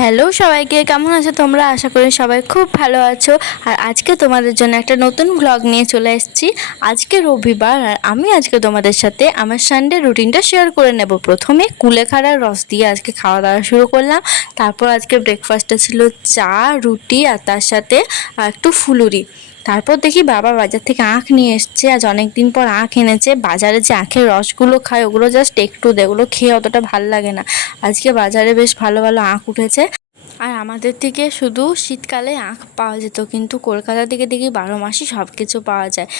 Hello সবাইকে, কেমন আছো তোমরা? আশা করি সবাই খুব ভালো আছো। আর আজকে তোমাদের জন্য একটা নতুন ব্লগ নিয়ে চলে এসেছি। আজকে রবিবার আর আমি আজকে তোমাদের সাথে আমার সানডে রুটিনটা শেয়ার করে নেব। প্রথমে কুলেখাড়ার রস দিয়ে আজকে খাওয়া দাওয়া শুরু করলাম। তারপর আজকে ব্রেকফাস্টে ছিল চা, রুটি আর তার সাথে একটু ফুলুরি। তারপর দেখি বাবা বাজার থেকে আখ নিয়ে এসছে। আজ অনেক দিন পর আখ এনেছে। বাজারে যে আখের রসগুলো খায় ওগুলো জাস্ট একটু দেয়, ওগুলো খেয়ে অতটা ভাল লাগে না। আজকে বাজারে বেশ ভালো ভালো আখ উঠেছে। আর আমাদের দিকে শুধু শীতকালে আখ পাওয়া যেত, কিন্তু কলকাতার দিকে দেখি 12 মাসই সব কিছু পাওয়া যায়।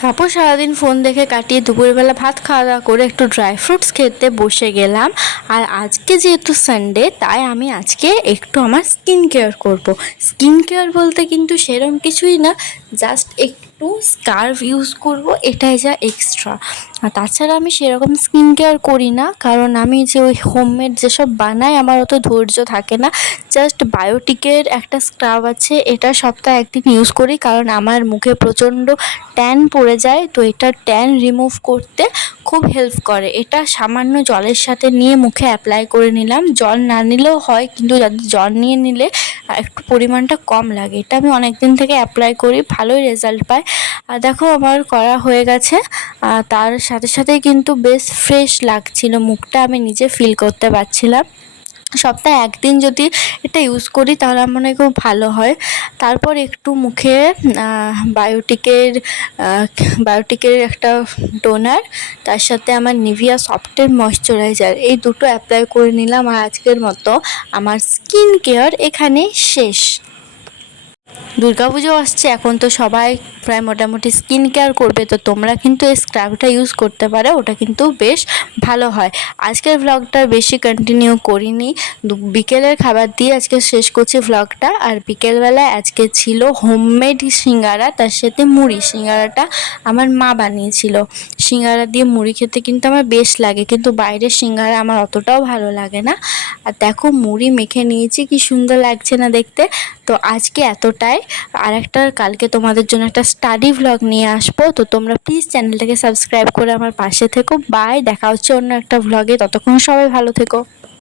তারপর সারাদিন ফোন দেখে কাটিয়ে দুপুরবেলা ভাত খাওয়া দাওয়া করে একটু ড্রাই ফ্রুটস খেতে বসে গেলাম। আর আজকে যেহেতু সানডে, তাই আমি আজকে একটু আমার স্কিন কেয়ার করব। স্কিন কেয়ার বলতে কিন্তু সেরকম কিছুই না, জাস্ট একটু স্কার্ফ ইউজ করব, এটাই যা এক্সট্রা। আর তাছাড়া আমি সেরকম স্কিন কেয়ার করি না, কারণ আমি যে ওই হোমমেড যেসব বানাই আমার অত ধৈর্য থাকে না। জাস্ট বায়োটিকের একটা স্ক্রাব আছে, এটা সপ্তাহে একদিন ইউজ করি, কারণ আমার মুখে প্রচণ্ড ট্যান পড়ে যায়। তো এটা ট্যান রিমুভ করতে খুব হেল্প করে। এটা সামান্য জলের সাথে নিয়ে মুখে অ্যাপ্লাই করে নিলাম। জল না নিলেও হয়, কিন্তু যাদের জল নিয়ে নিলে একটু পরিমাণটা কম লাগে। এটা আমি অনেক দিন থেকে অ্যাপ্লাই করি, ভালোই রেজাল্ট পাই। আর দেখো আমার করা হয়ে গেছে। তার সাথে সাথেই কিন্তু বেশ ফ্রেশ লাগছিল মুখটা, আমি নিজে ফিল করতে পারছিলাম। সপ্তাহে একদিন যদি এটা ইউজ করি তাহলে আমার মনে হয় খুব ভালো হয়। তারপর একটু মুখে বায়োটিকের বায়োটিকের একটা টোনার, তার সাথে আমার নিভিয়া সফটের ময়শ্চারাইজার, এই দুটো অ্যাপ্লাই করে নিলাম। আর আজকের মতো আমার স্কিন কেয়ার এখানে শেষ। দুর্গাপুজো আসছে, এখন তো সবাই প্রায় মোটামুটি স্কিন কেয়ার করবে, তো তোমরা কিন্তু এই স্ক্রাবটা ইউজ করতে পারো, ওটা কিন্তু বেশ ভালো হয়। আজকের ভ্লগটা বেশি কন্টিনিউ করিনি, বিকেলের খাবার দিয়ে আজকে শেষ করছি ভ্লগটা। আর বিকেলবেলায় আজকে ছিল হোমমেড সিঙ্গারা, তার সাথে মুড়ি। সিঙ্গারাটা আমার মা বানিয়েছিল। সিঙ্গারা দিয়ে মুড়ি খেতে কিন্তু আমার বেশ লাগে, কিন্তু বাইরের সিঙ্গারা আমার অতটাও ভালো লাগে না। আর দেখো মুড়ি মেখে নিয়েছি, কি সুন্দর লাগছে না দেখতে। তো আজকে এতটাই। আর একটা কালকে তোমাদের জন্য একটা স্টাডি ভ্লগ নিয়ে আসবো, তো তোমরা প্লিজ চ্যানেলটাকে সাবস্ক্রাইব করে আমার পাশে থেকো। বাই, দেখা হচ্ছে অন্য একটা ভ্লগে, ততক্ষণ সবাই ভালো থেকো।